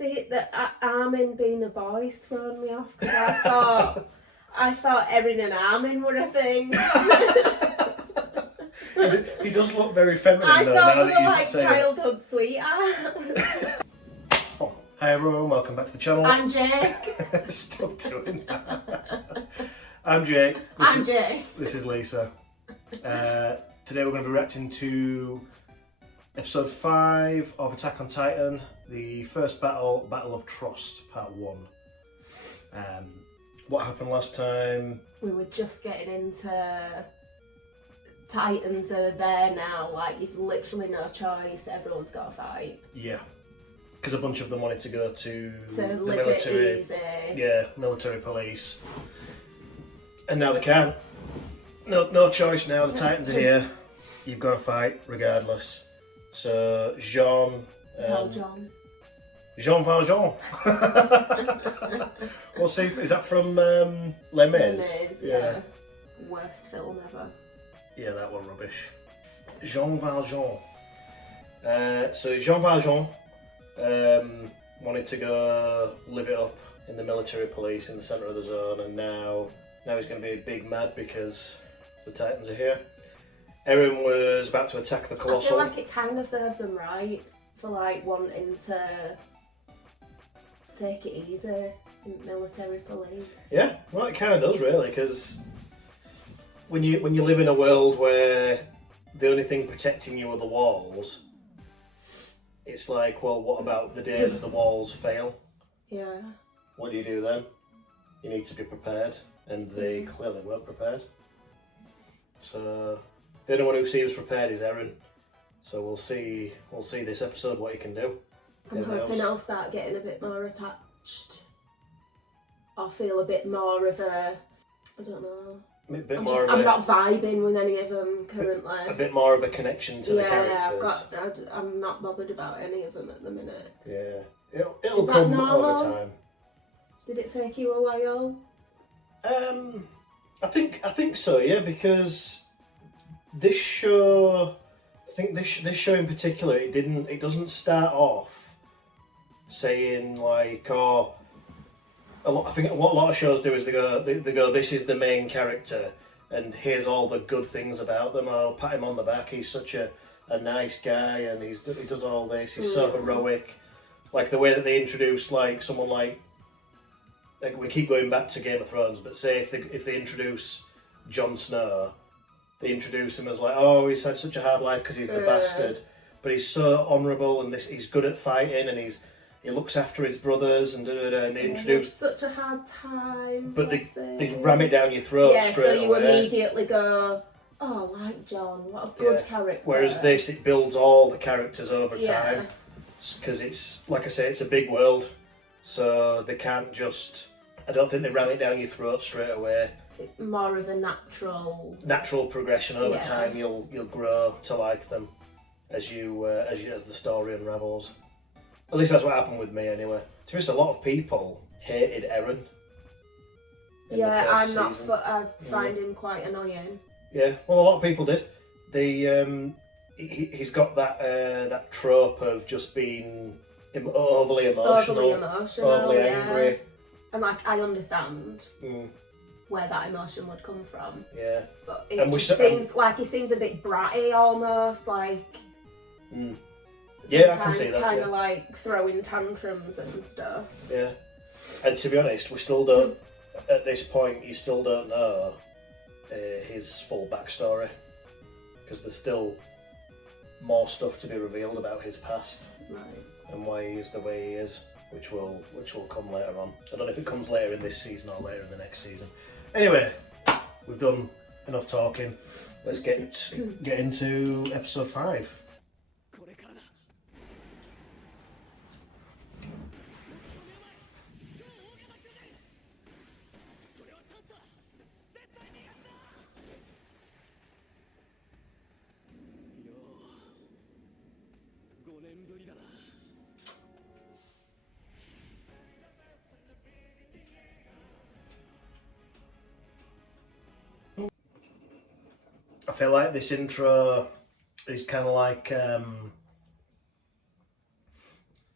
See, Armin being the boy's thrown me off because I thought Erin and Armin were a thing. He does look very feminine I though. thought Now they that were you like say childhood sweethearts. Hi everyone, welcome back to the channel. I'm Jake. Stop doing that. I'm Jake. Jake. This is Lisa. Today we're going to be reacting to episode 5 of Attack on Titan, the first battle of Trost, part 1. What happened last time? We were just getting into Titans are there now, like you've literally no choice, everyone's got to fight. Yeah, because a bunch of them wanted to go to the live military. it easy. Yeah, military police. And now they can't. No choice now, the Titans are here. You've got to fight regardless. So Jean Valjean. We'll see. Is that from Les Mis? Yeah. Worst film ever. Yeah, that one rubbish. Jean Valjean. So Jean Valjean wanted to go live it up in the military police in the centre of the zone, and now he's going to be big mad because the Titans are here. Erin was about to attack the Colossal. I feel like it kind of serves them right for like wanting to take it easy in military police. Yeah, well, it kind of does really, because when you live in a world where the only thing protecting you are the walls, it's like, well, what about the day that the walls fail? Yeah. What do you do then? You need to be prepared, and they clearly weren't prepared. So the only one who seems prepared is Erin. So we'll see this episode what he can do. I'm hoping I'll start getting a bit more attached. Or feel a bit more of a, I don't know. I'm not vibing with any of them currently. A bit more of a connection to the characters. I'm not bothered about any of them at the minute. Yeah, it'll come over time. Did it take you a while? I think so. Yeah, because this show, I think this show in particular, it doesn't start off saying like, oh. I think what a lot of shows do is they go, this is the main character, and here's all the good things about them. I'll pat him on the back. He's such a nice guy, and he does all this. He's so heroic. Like the way that they introduce like someone like we keep going back to Game of Thrones, but say if they introduce Jon Snow, they introduce him as like, oh, he's had such a hard life because he's the bastard, but he's so honourable, and he's good at fighting, and he looks after his brothers, and and they introduce such a hard time. But they ram it down your throat straight away. So you immediately go, oh, like John, what a good character. Whereas this, it builds all the characters over time, because it's, like I say, it's a big world, so they can't just, I don't think they ram it down your throat straight away. More of a natural progression over time. You'll grow to like them as the story unravels. At least that's what happened with me anyway. To be honest, a lot of people hated Erin. Yeah, I'm not. I find him quite annoying. Yeah, well, a lot of people did. He's got that trope of just being overly emotional, overly angry. And like, I understand where that emotion would come from. Yeah, but it just seems like he seems a bit bratty almost, like. Yeah, I can see that. Kind of like throwing tantrums and stuff. Yeah, and to be honest, we still don't. At this point, you still don't know his full backstory, because there's still more stuff to be revealed about his past, and why he is the way he is, which will come later on. I don't know if it comes later in this season or later in the next season. Anyway, we've done enough talking. Let's get into episode 5. I feel like this intro is kind of like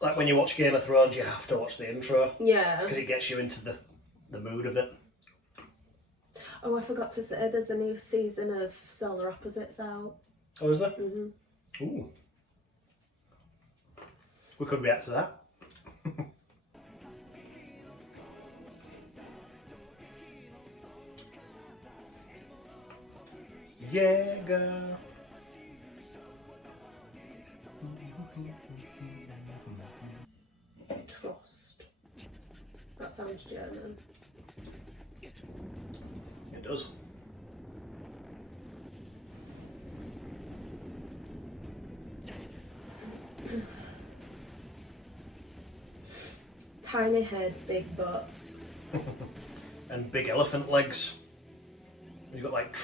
like when you watch Game of Thrones, you have to watch the intro. Yeah. Because it gets you into the mood of it. Oh, I forgot to say, there's a new season of Solar Opposites out. Oh, is there? Mm-hmm. Ooh. We could react to that. Yeah, girl. Trost. That sounds German. It does. Tiny head, big butt. And big elephant legs. You've got like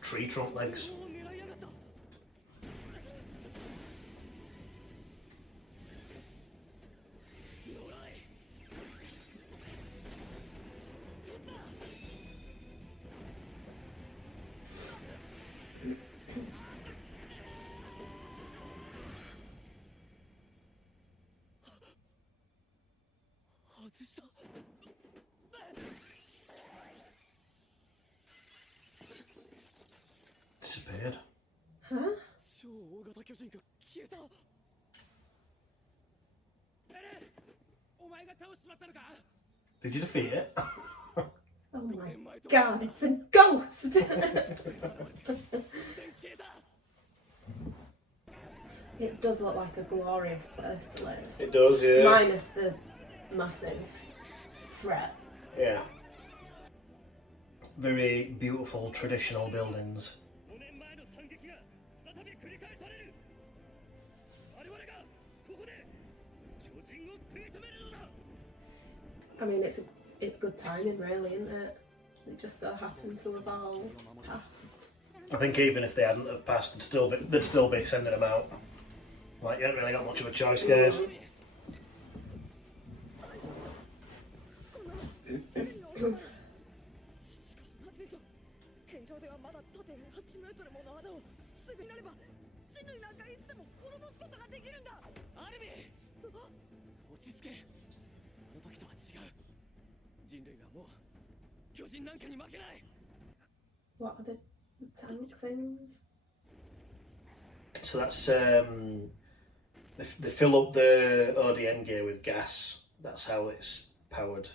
tree trunk legs. Disappeared. Huh? Did you defeat it? Oh my god, it's a ghost! It does look like a glorious place to live. It does, yeah. Minus the massive threat. Yeah. Very beautiful traditional buildings. I mean, it's good timing, really, isn't it? It just so happened to have all passed. I think even if they hadn't have passed, they'd still be sending them out. Like, you haven't really got much of a choice, guys. What are the tank things? So that's they fill up the ODN gear with gas. That's how it's powered.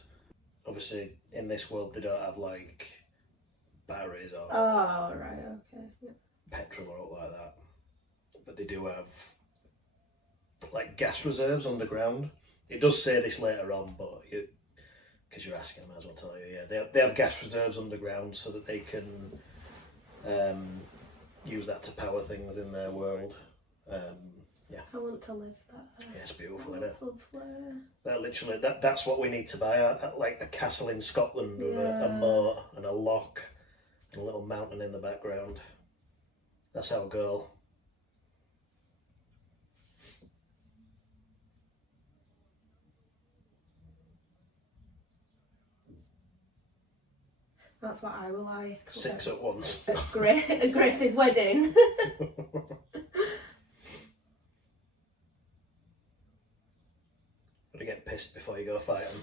Obviously, in this world, they don't have like batteries or Oh right, okay. Yeah. petrol or anything like that, but they do have like gas reserves underground. It does say this later on, but because you're asking, I might as well tell you. Yeah, they have gas reserves underground so that they can use that to power things in their world. Yeah. I want to live there. Yeah, it's beautiful, isn't That's it? lovely. That literally, that's what we need to buy. Like a castle in Scotland with Yeah. a moat and a lock and a little mountain in the background. That's our goal. That's what I will like. 6 at once. At Grace's wedding. Gotta get pissed before you go fighting.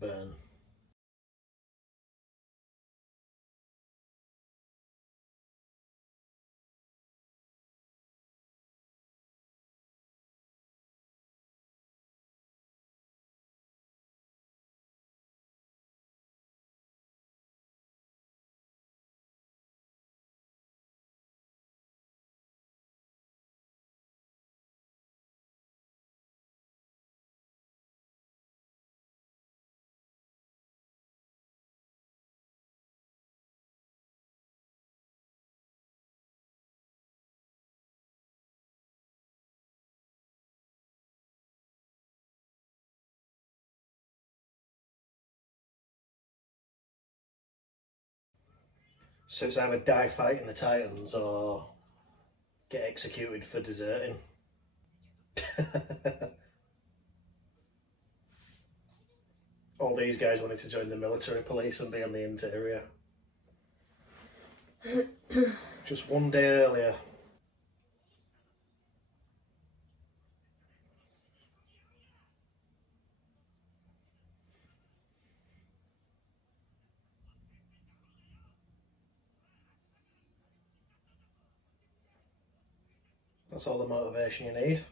Burn. So it's either die fighting the Titans or get executed for deserting. All these guys wanted to join the military police and be on the interior. Just one day earlier. That's all the motivation you need.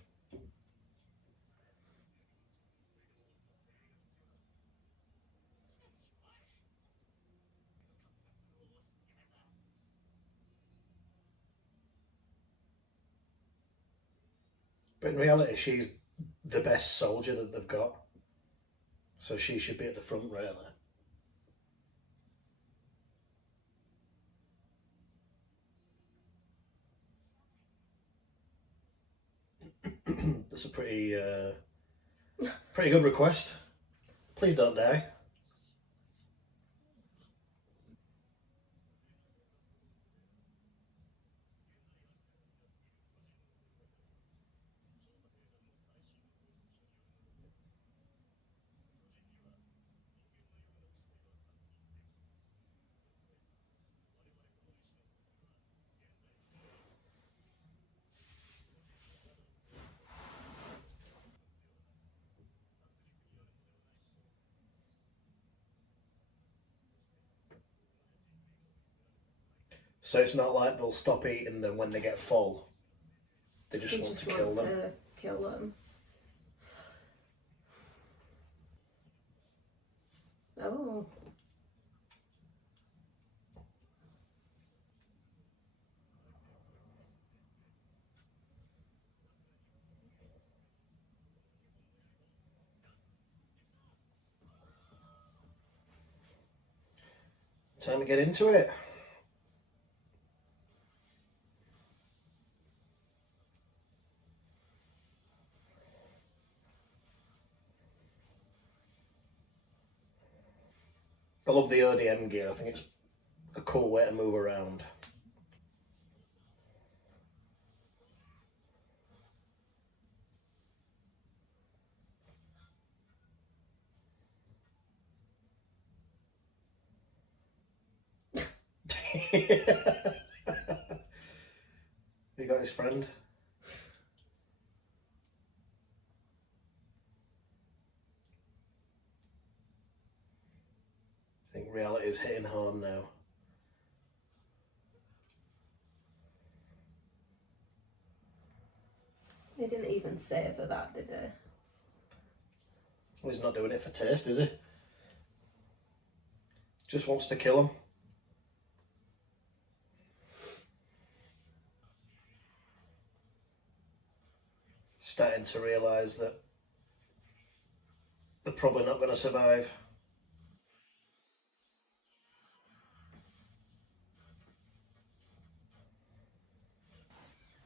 But in reality, she's the best soldier that they've got. So she should be at the front, really. That's a pretty good request. Please don't die. So it's not like they'll stop eating them when they get full. They just want to kill them. Oh. Time to get into it. I love the ODM gear. I think it's a cool way to move around. You got his friend? I think reality is hitting home now. They didn't even savour that, did they? Well, he's not doing it for taste, is he? Just wants to kill him. Starting to realise that they're probably not going to survive.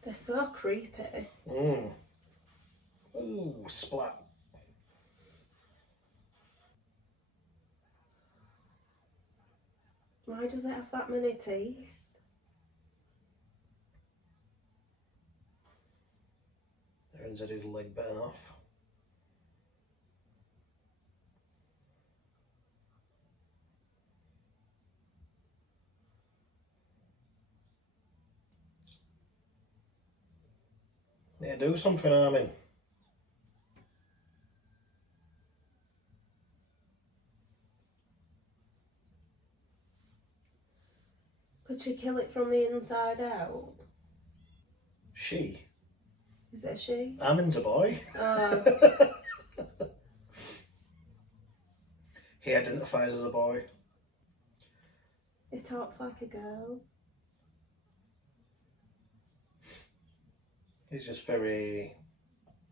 They're so creepy. Ooh, splat. Why does it have that many teeth? Aaron's had his leg bitten off. Yeah, do something, Armin. Could she kill it from the inside out? She? Is it a she? Armin's a boy. He identifies as a boy. He talks like a girl. He's just very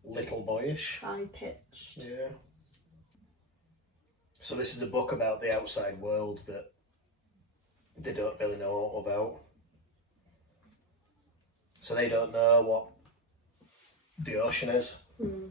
little boyish. High pitched. Yeah. So this is a book about the outside world that they don't really know about. So they don't know what the ocean is. Mm.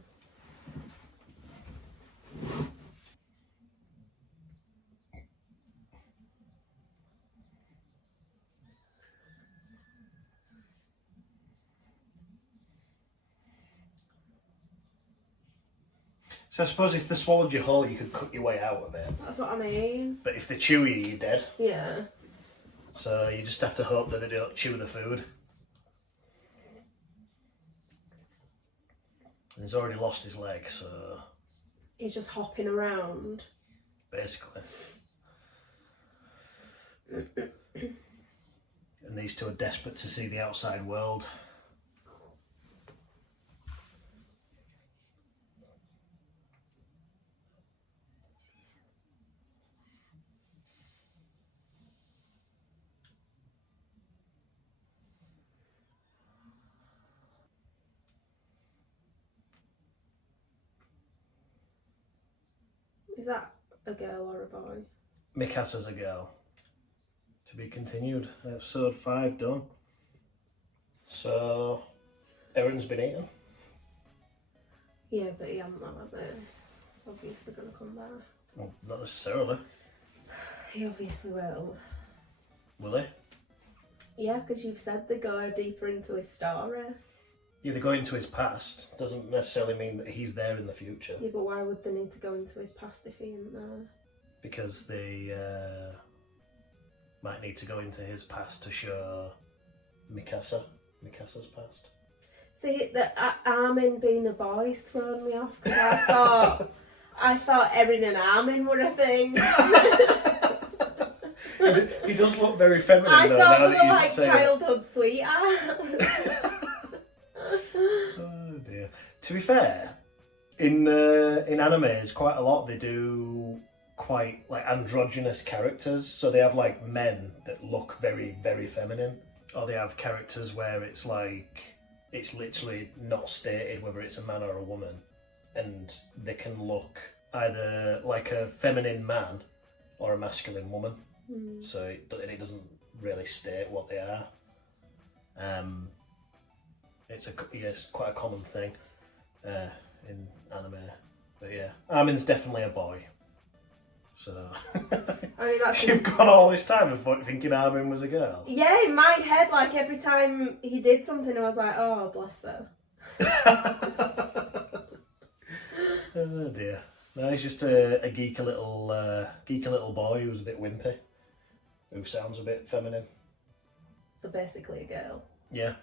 So I suppose if they swallowed you whole, you could cut your way out of it. That's what I mean. But if they chew you, you're dead. Yeah. So you just have to hope that they don't chew the food. And he's already lost his leg, so... He's just hopping around. Basically. And these two are desperate to see the outside world. Is that a girl or a boy? Mikasa's a girl. To be continued. Episode 5 done. So, Erin's been eaten. Yeah, but he hasn't, has it? It's obviously going to come back. Well, not necessarily. He obviously will. Will he? Yeah, because you've said they go deeper into his story. Yeah, they go into his past. Doesn't necessarily mean that he's there in the future. Yeah, but why would they need to go into his past if he isn't there? Because they might need to go into his past to show Mikasa's past. See, Armin being a boy's thrown me off because I thought Erin and Armin were a thing. He does look very feminine. I though, thought now they that were you like say childhood sweethearts. Oh dear. To be fair, in animes, quite a lot they do quite like androgynous characters. So they have like men that look very, very feminine, or they have characters where it's like it's literally not stated whether it's a man or a woman, and they can look either like a feminine man or a masculine woman. So it doesn't really state what they are. It's quite a common thing in anime. But yeah, Armin's definitely a boy. So I mean, that's you've gone all this time of thinking Armin was a girl. Yeah, in my head, like every time he did something, I was like, oh, bless her. Oh dear. No, he's just a geeky little boy who's a bit wimpy, who sounds a bit feminine. So basically a girl. Yeah.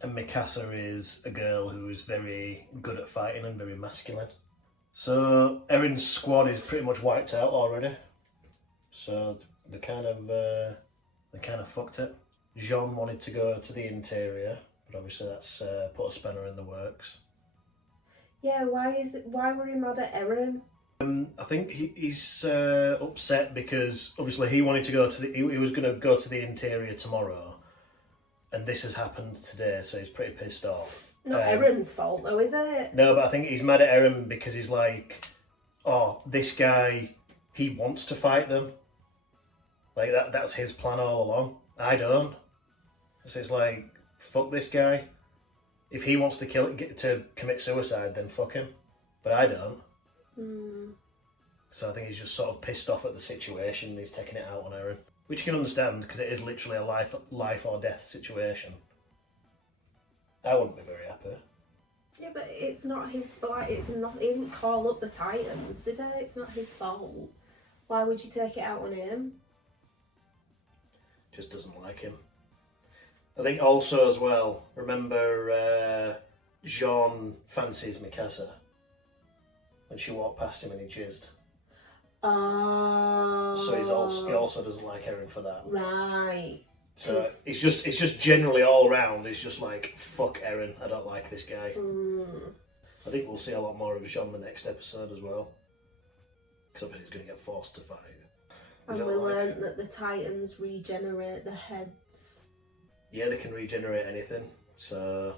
And Mikasa is a girl who is very good at fighting and very masculine. So Erin's squad is pretty much wiped out already. So they kind of fucked it. Jean wanted to go to the interior, but obviously that's put a spanner in the works. Yeah, why were he mad at Erin? I think he's upset because obviously he wanted to go to he was going to go to the interior tomorrow, and this has happened today, so he's pretty pissed off. Not Erin's fault though, is it? No, but I think he's mad at Erin because he's like, oh, this guy, he wants to fight them. Like that's his plan all along. I don't. So it's like, fuck this guy. If he wants to commit suicide, then fuck him. But I don't. So I think he's just sort of pissed off at the situation and he's taking it out on Erin. Which you can understand because it is literally a life or death situation. I wouldn't be very happy. Yeah, but it's not his fault. He didn't call up the Titans, did he? It's not his fault. Why would you take it out on him? Just doesn't like him. I think also as well, remember Jean fancies Mikasa when she walked past him and he jizzed. Oh. So he also doesn't like Erin for that. Right. So it's just generally all round. It's just like, fuck Erin, I don't like this guy. I think we'll see a lot more of Jean the next episode as well. Because obviously he's going to get forced to fight. And we learned that the Titans regenerate the heads. Yeah, they can regenerate anything. So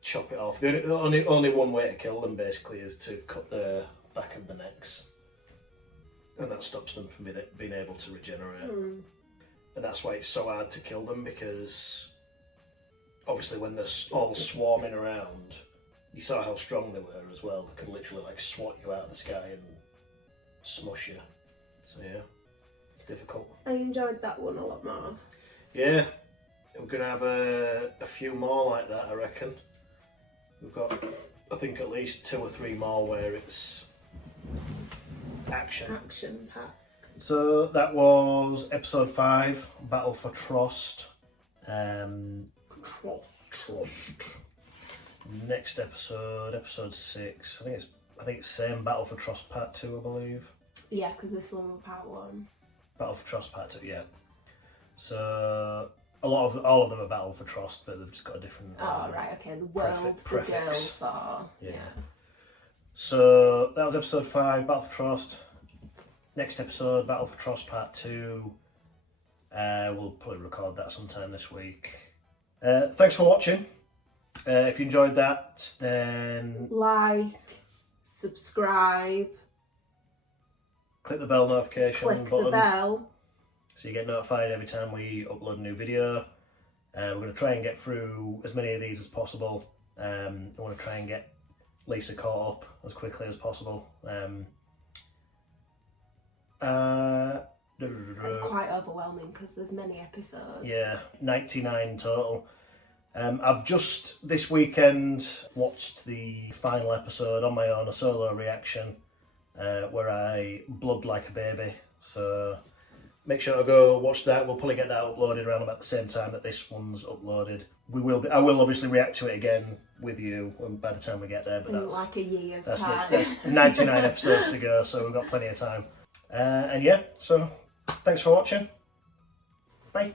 chop it off. The only one way to kill them basically is to cut the back of the necks. And that stops them from being able to regenerate. And that's why it's so hard to kill them, because obviously when they're all swarming around, you saw how strong they were as well. They could literally like swat you out of the sky and smush you. So yeah, it's difficult. I enjoyed that one a lot more. Yeah, we're going to have a few more like that, I reckon. We've got I think at least 2 or 3 more where it's action. Action packed. So that was episode 5, Battle for Trost. Trost. Next episode, episode 6. I think it's same Battle for Trost Part 2, I believe. Yeah, because this one was Part 1. Battle for Trost Part 2, yeah. So all of them are Battle for Trost, but they've just got a different. Oh right, okay. The world, the girls are. Yeah. So that was episode 5, Battle for Trost. Next episode, Battle for Trost Part 2. We'll probably record that sometime this week. Thanks for watching. If you enjoyed that, then like, subscribe, click the bell notification button. Click the bell. So you get notified every time we upload a new video. We're going to try and get through as many of these as possible. I want to try and get Lisa caught up as quickly as possible. It's quite overwhelming because there's many episodes. Yeah, 99 total. I've just this weekend watched the final episode on my own, a solo reaction, where I blubbed like a baby. So make sure to go watch that. We'll probably get that uploaded around about the same time that this one's uploaded. I will obviously react to it again with you by the time we get there. But in that's like a year's time. That's 99 episodes to go, so we've got plenty of time. And yeah, so thanks for watching. Bye.